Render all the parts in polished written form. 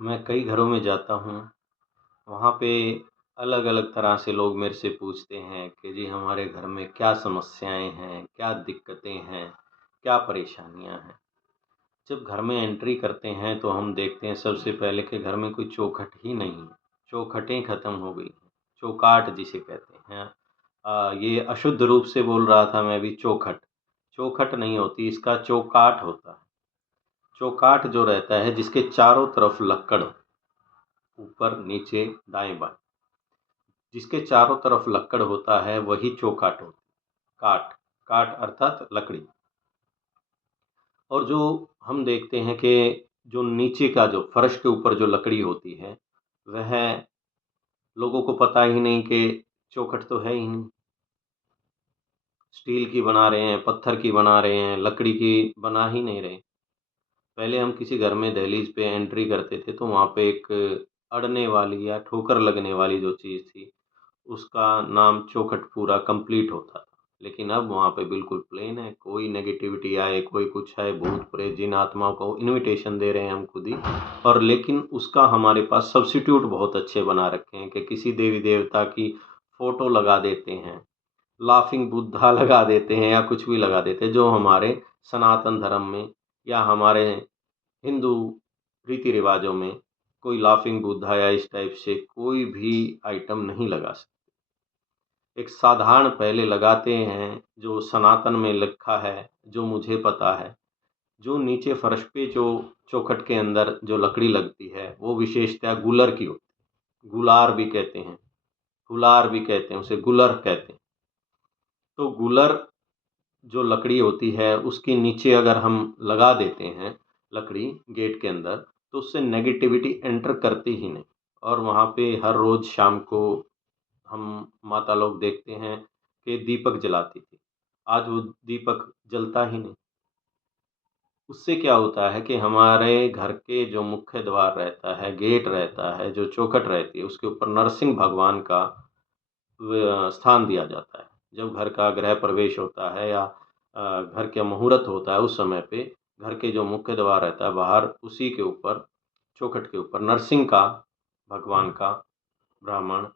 मैं कई घरों में जाता हूँ, वहाँ पे अलग-अलग तरह से लोग मेरे से पूछते हैं कि जी हमारे घर में क्या समस्याएँ हैं, क्या दिक्कतें हैं, क्या परेशानियाँ हैं। जब घर में एंट्री करते हैं तो हम देखते हैं सबसे पहले कि घर में कोई चौखट ही नहीं है, चौखटें ख़त्म हो गई हैं, चौकाठ जिसे कहते हैं। ये अशुद्ध रूप से बोल रहा था मैं भी चौखट, चौखट नहीं होती इसका चौकाठ होता है। चौकाठ जो रहता है जिसके चारों तरफ लक्कड़ ऊपर, नीचे, दाएँ-बाएँ, जिसके चारों तरफ लक्कड़ होता है वही चौखाट होता है। काठ, काठ अर्थात लकड़ी। और जो हम देखते हैं कि जो नीचे का जो फर्श के ऊपर जो लकड़ी होती है, वह लोगों को पता ही नहीं कि चौखट तो है ही नहीं। स्टील की बना रहे हैं, पत्थर की बना रहे हैं, लकड़ी की बना ही नहीं रहे। पहले हम किसी घर में दहलीज पे एंट्री करते थे तो वहाँ पे एक अड़ने वाली या ठोकर लगने वाली जो चीज़ थी, उसका नाम चौखट पूरा कंप्लीट होता था। लेकिन अब वहाँ पे बिल्कुल प्लेन है, कोई नेगेटिविटी आए, कोई कुछ आए, भूत-प्रेत, जिन आत्माओं को इन्विटेशन दे रहे हैं हम खुद ही। और लेकिन उसका हमारे पास सब्स्टिट्यूट बहुत अच्छे बना रखे हैं कि किसी देवी-देवता की फ़ोटो लगा देते हैं, लाफिंग बुद्धा लगा देते हैं या कुछ भी लगा देते हैं, जो हमारे सनातन धर्म में या हमारे हिंदू रीति-रिवाज़ों में कोई लाफिंग बुद्धा या इस टाइप से कोई भी आइटम नहीं लगा सकते। एक साधारण पहले लगाते हैं, जो सनातन में लिखा है, जो मुझे पता है, जो नीचे फर्श पे जो चौखट के अंदर जो लकड़ी लगती है, वो विशेषतः गूलर की होती है। गुलार भी कहते हैं, गुलार भी कहते हैं, उसे गुलर कहते हैं। तो गूलर जो लकड़ी होती है, उसके नीचे अगर हम लगा देते हैं लकड़ी गेट के अंदर, तो उससे नेगेटिविटी एंटर करती ही नहीं। और वहाँ पे हर रोज़ शाम को हम माता लोग देखते हैं कि दीपक जलाती थी। आज वो दीपक जलता ही नहीं। उससे क्या होता है कि हमारे घर के जो मुख्य द्वार रहता है, गेट रहता है, जो चौखट रहती है, उसके ऊपर नरसिंह भगवान का स्थान दिया जाता है। जब घर का गृह प्रवेश होता है या घर का मुहूर्त होता है, उस समय पे घर के जो मुख्य द्वार रहता है, बाहर उसी के ऊपर, चौखट के ऊपर नरसिंह का, भगवान का ब्राह्मण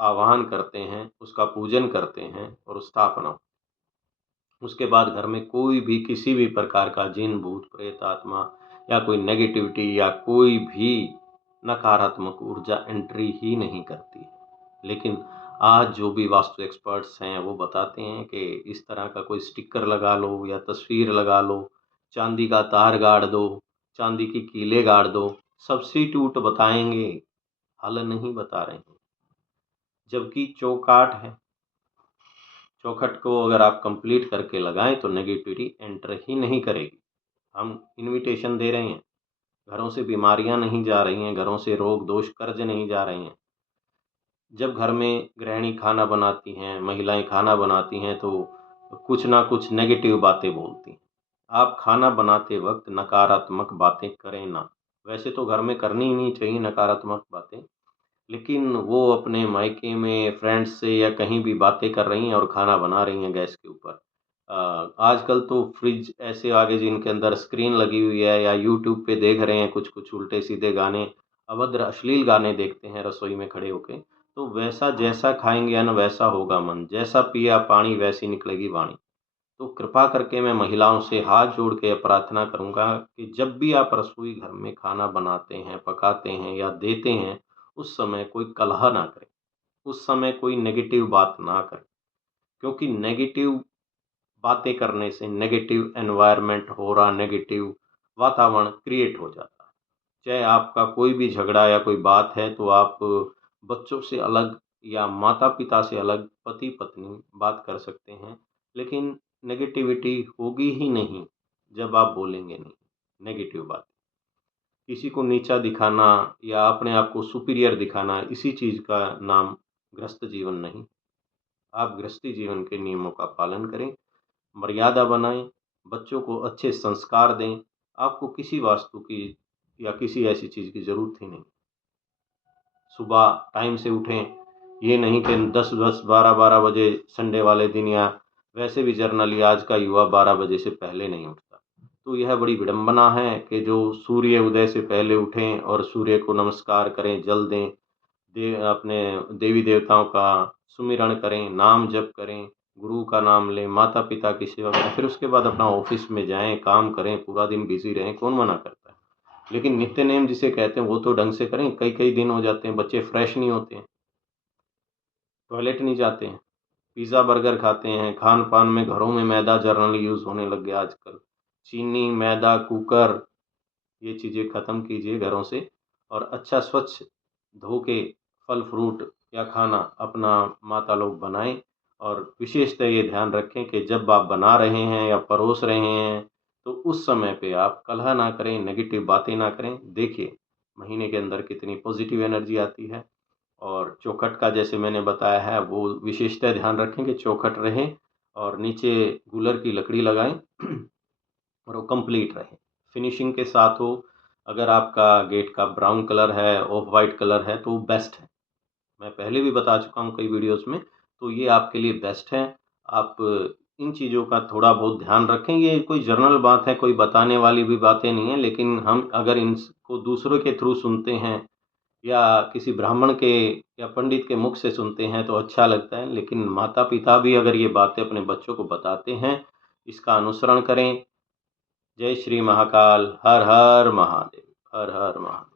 आवाहन करते हैं, उसका पूजन करते हैं और स्थापना। उसके बाद घर में कोई भी किसी भी प्रकार का जिन, भूत, प्रेत, आत्मा या कोई नेगेटिविटी या कोई भी नकारात्मक ऊर्जा एंट्री ही नहीं करती है। लेकिन आज जो भी वास्तु एक्सपर्ट्स हैं, वो बताते हैं कि इस तरह का कोई स्टिकर लगा लो या तस्वीर लगा लो, चांदी का तार गाड़ दो, चांदी की कीलें गाड़ दो, सब्स्टिट्यूट बताएँगे, हल नहीं बता रहे हैं। जबकि चौकाठ है, चौखट को अगर आप कंप्लीट करके लगाएँ तो नेगेटिविटी एंटर ही नहीं करेगी। हम इन्विटेशन दे रहे हैं, घरों से बीमारियाँ नहीं जा रही हैं, घरों से रोग, दोष, कर्ज नहीं जा रहे हैं। जब घर में गृहिणी खाना बनाती हैं, महिलाएँ खाना बनाती हैं तो कुछ ना कुछ नेगेटिव बातें बोलती हैं। आप खाना बनाते वक़्त नकारात्मक बातें करें ना। वैसे तो घर में करनी ही नहीं चाहिए नकारात्मक बातें, लेकिन वो अपने मायके में फ्रेंड्स से या कहीं भी बातें कर रही हैं और खाना बना रही हैं गैस के ऊपर। आजकल तो फ्रिज ऐसे आ गए जिनके अंदर स्क्रीन लगी हुई है या यूट्यूब पे देख रहे हैं कुछ-कुछ उल्टे-सीधे गाने, अभद्र अश्लील गाने देखते हैं रसोई में खड़े होके। तो वैसा जैसा खाएँगे अन्न वैसा होगा मन, जैसा पिया पानी वैसी निकलेगी वाणी। तो कृपा करके मैं महिलाओं से हाथ जोड़ के प्रार्थना करूँगा कि जब भी आप रसोई घर में खाना बनाते हैं, पकाते हैं या देते हैं, उस समय कोई कलह ना करें, उस समय कोई नेगेटिव बात ना करें। क्योंकि नेगेटिव बातें करने से नेगेटिव एनवायरनमेंट हो रहा, नेगेटिव वातावरण क्रिएट हो जाता है। चाहे आपका कोई भी झगड़ा या कोई बात है तो आप बच्चों से अलग या माता-पिता से अलग, पति-पत्नी बात कर सकते हैं। लेकिन नेगेटिविटी होगी ही नहीं जब आप बोलेंगे नहीं, नेगेटिव बात। किसी को नीचा दिखाना या अपने आप को सुपीरियर दिखाना, इसी चीज़ का नाम गृहस्थ जीवन नहीं। आप गृहस्थी जीवन के नियमों का पालन करें, मर्यादा बनाएँ, बच्चों को अच्छे संस्कार दें। आपको किसी वास्तु की या किसी ऐसी चीज़ की ज़रूरत ही नहीं। सुबह टाइम से उठें, ये नहीं कि 10-10, 12-12 बजे संडे वाले दिन या वैसे भी जनरली आज का युवा 12 बजे से पहले नहीं उठता। तो यह बड़ी विडंबना है कि जो सूर्य उदय से पहले उठें और सूर्य को नमस्कार करें, जल दें, अपने देवी देवताओं का सुमिरन करें, नाम जप करें, गुरु का नाम लें, माता पिता की सेवा करें, फिर उसके बाद अपना ऑफिस में जाएं, काम करें, पूरा दिन बिजी रहें, कौन मना करता है। लेकिन नित्य नेम जिसे कहते हैं वो तो ढंग से करें। कई कई दिन हो जाते हैं, बच्चे फ्रेश नहीं होते हैं, टॉयलेट नहीं जाते हैं, पिज़्ज़ा बर्गर खाते हैं, खान पान में घरों में मैदा जर्नल यूज़ होने लग गया आजकल। चीनी, मैदा, कुकर, ये चीज़ें ख़त्म कीजिए घरों से और अच्छा स्वच्छ धो के फल फ्रूट या खाना अपना माता लोग बनाएं। और विशेषतः ये ध्यान रखें कि जब आप बना रहे हैं या परोस रहे हैं तो उस समय पे आप कलह ना करें, नेगेटिव बातें ना करें। देखिए महीने के अंदर कितनी पॉजिटिव एनर्जी आती है। और चौखट का जैसे मैंने बताया है वो विशेषतः ध्यान रखें कि चौखट रहे और नीचे गूलर की लकड़ी लगाएं और वो कंप्लीट रहे, फिनिशिंग के साथ हो। अगर आपका गेट का ब्राउन कलर है, ऑफ वाइट कलर है तो वो बेस्ट है। मैं पहले भी बता चुका हूँ कई वीडियोस में, तो ये आपके लिए बेस्ट है। आप इन चीज़ों का थोड़ा बहुत ध्यान रखें। ये कोई जर्नल बात है, कोई बताने वाली भी बातें नहीं है, लेकिन हम अगर इनको दूसरों के थ्रू सुनते हैं या किसी ब्राह्मण के या पंडित के मुख से सुनते हैं तो अच्छा लगता है। लेकिन माता पिता भी अगर ये बातें अपने बच्चों को बताते हैं, इसका अनुसरण करें। जय श्री महाकाल। हर हर महादेव। हर हर महादेव।